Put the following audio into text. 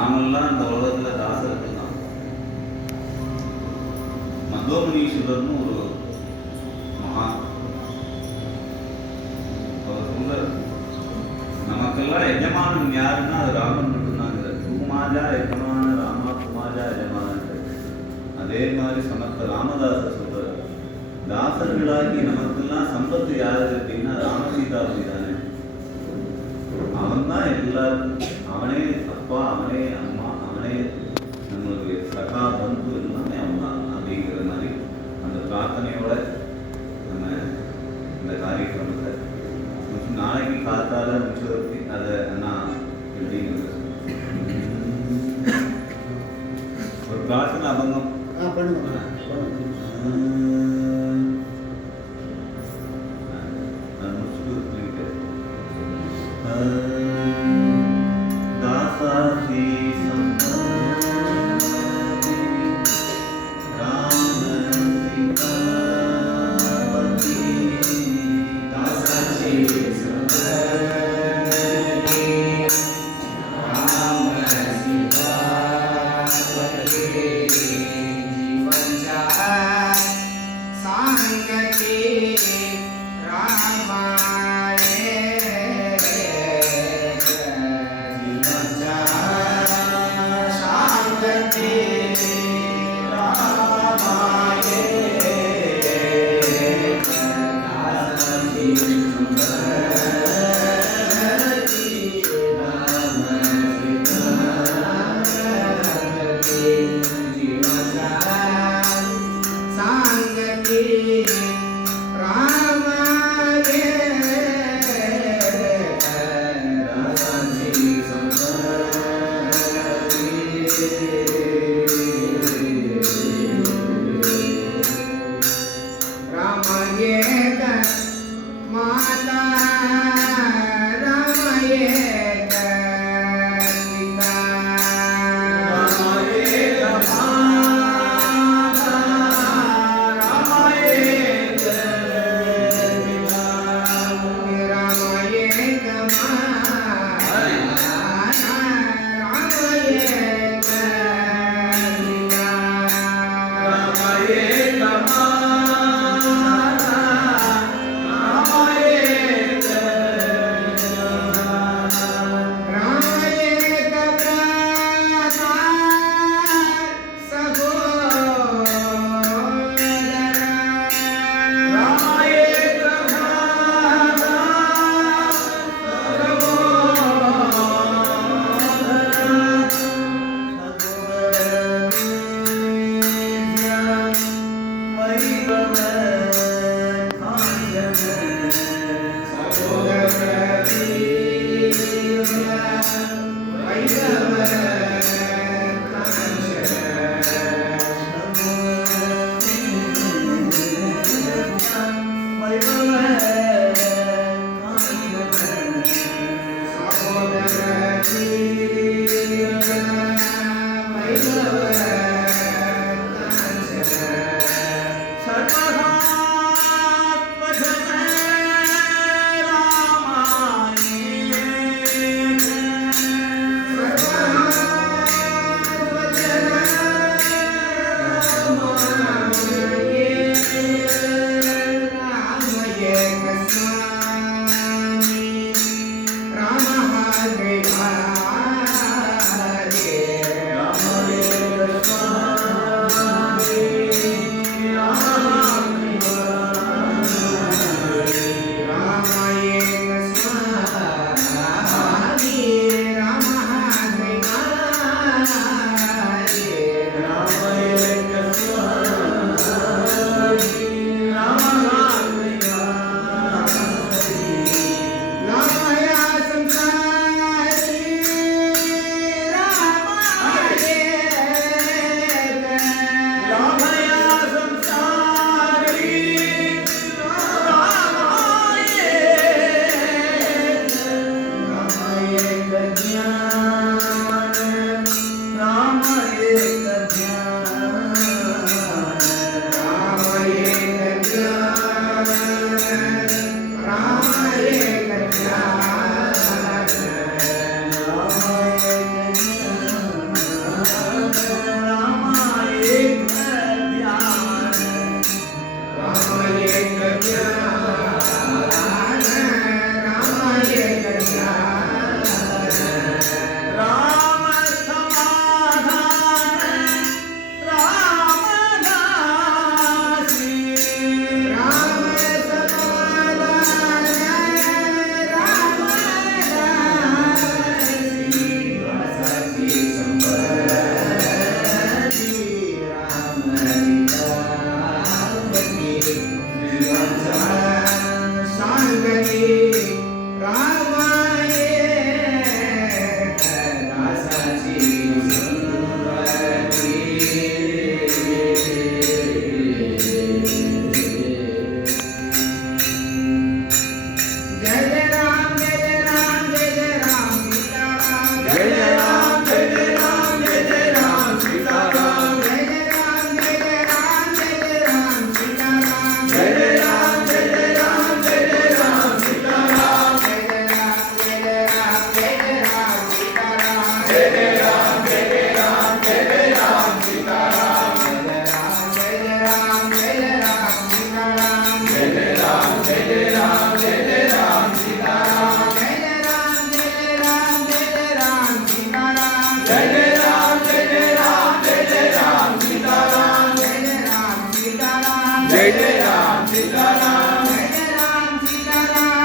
நாமெல்லாம் இந்த உலகத்துல தாசர்கள் தான். மந்தோமுனீஸ்வரர்னு ஒரு மகா அவர் சொல்றார், நமக்கெல்லாம் எஜமானன் யாருன்னா அது ராமன் மட்டும்தாங்கிற. குமாஜா எஜமான ராமா குமாஜா எஜமான. அதே மாதிரி சமர்த்த ராமதாசர் சொல்றார், தாசர்களாகி நமக்கெல்லாம் சம்பத்து யாரு அப்படின்னா ராமசீதாபதி தானே. அவன் தான் எல்லாருக்கும், அவனே அப்பா, அவனே அம்மா, அவனே நம்மளுடைய சகா பந்து எல்லாமே அவன் தான் அப்படிங்கிற மாதிரி அந்த பிரார்த்தனையோட நம்ம இந்த காரியக்கிரமத்தை நாளைக்கு காத்தால முச்சவர்த்தி அதை நான் எப்படிங்கிறது ஒரு பிரார்த்தனை அபங்கம் பண்ணுங்க. दासासी संपत्ति राम सीतापति दासासी संपत्ति राम सीतापति जीवन चाह सांगति Hare राम सीताराम जय राम सीताराम